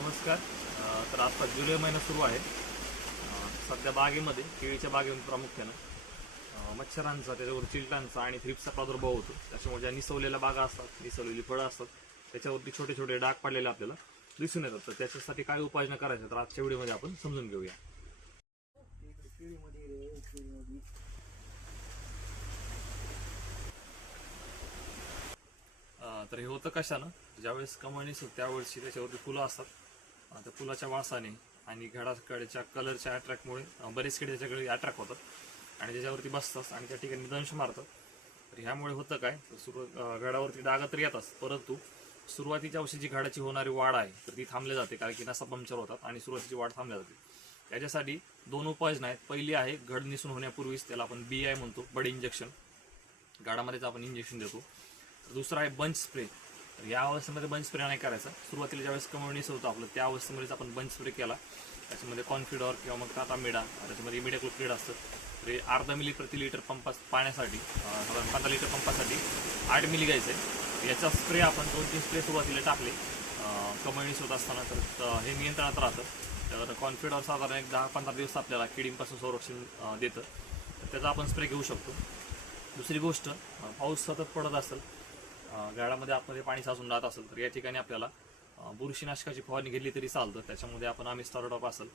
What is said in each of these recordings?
नमस्कार. तर आता जुलै महिना सुरू आहे. सध्या बागेमध्ये केळीच्या बागेमध्ये प्रामुख्यानं मच्छरांचा, त्याच्यावर चिलटांचा आणि थ्रिप्सचा प्रादुर्भाव होतो. त्याच्यामुळे ज्या निसवलेल्या बागा असतात, निसवलेली फळं असतात, त्याच्यावरती छोटे छोटे डाग पडलेले आपल्याला दिसून येतात. तर त्याच्यासाठी काय उपाययोजना करायच्या तर आजच्या व्हिडिओमध्ये आपण समजून घेऊया. तर हे होतं कशानं, ज्यावेळेस कमळणी असतो त्यावेळेस त्याच्यावरती फुलं असतात. त्या फुलाच्या वासाने आणि घडाकड्याच्या कलरच्या अट्रॅक्टमुळे बरेच किडे त्याच्याकडे अट्रॅक्ट होतात आणि त्याच्यावरती बसतात आणि त्या ठिकाणी दंश मारतात. तर ह्यामुळे होतं काय, घडावरती डाग तर येतात, परंतु सुरुवातीच्या वर्षी जी घडाची होणारी वाढ आहे तर ती थांबली जाते, कारण की नसा पंक्चर होतात आणि सुरुवातीची वाढ थांबली जाते. त्याच्यासाठी दोन उपाययोजना आहेत. पहिली आहे, घड निसून होण्यापूर्वीच त्याला आपण BI म्हणतो, बड इंजेक्शन, गाडामध्येच आपण इंजेक्शन देतो. दुसरा आहे बंच स्प्रे. तर या अवस्थेमध्ये बंच स्प्रे नाही करायचा. सुरुवातीला ज्यावेळेस कमळणीस होतं आपलं, त्या अवस्थेमध्येच आपण बंच स्प्रे केला. त्याच्यामध्ये कॉन्फिडॉर किंवा मग टाटा मेडा, त्याच्यामध्ये इमिडाक्लोप्रिड असतं. तर अर्धा मिली प्रति लिटर पाण्यासाठी, साधारण 15 लिटर पंपासाठी 8 मिली घ्यायचं आहे. याचा स्प्रे आपण 2-3 स्प्रे सुरुवातीला टाकले कमळणीस होत असताना, तर हे नियंत्रणात राहतं. तर कॉन्फिडॉर साधारण एक 10-15 दिवस आपल्याला किडींपासून संरक्षण देतं, तर त्याचा आपण स्प्रे घेऊ शकतो. दुसरी गोष्ट, पाऊस सतत पडत असेल, गाळामध्ये आतमध्ये पाणी साचून राहत असेल, तर या ठिकाणी आपल्याला बुरशीनाशकाची फवारणी घेतली तरी चालतं. त्याच्यामध्ये आपण स्टारडॉप असेल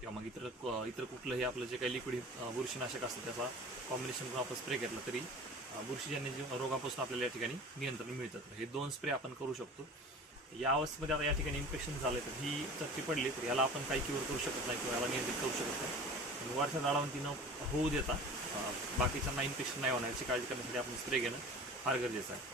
किंवा मग इतर कुठलंही आपलं जे काही लिक्विड बुरशीनाशक असतं त्याचा कॉम्बिनेशन करून आपण स्प्रे केला तरी बुरशीजन्य रोगापासून आपल्याला या ठिकाणी नियंत्रण मिळतं. हे 2 स्प्रे आपण करू शकतो. या अवस्थेमध्ये आता या ठिकाणी इन्फेक्शन झालं तर ही चर्ची पडली तर याला आपण काही क्युअर करू शकत नाही किंवा याला नियंत्रित करू शकत नाही. वरच्या झाडावरती न होऊ देता बाकीच्यांना इन्फेक्शन नाही होण्याची काळजी करण्यासाठी आपण स्प्रे घेणं फार गरजेचं आहे.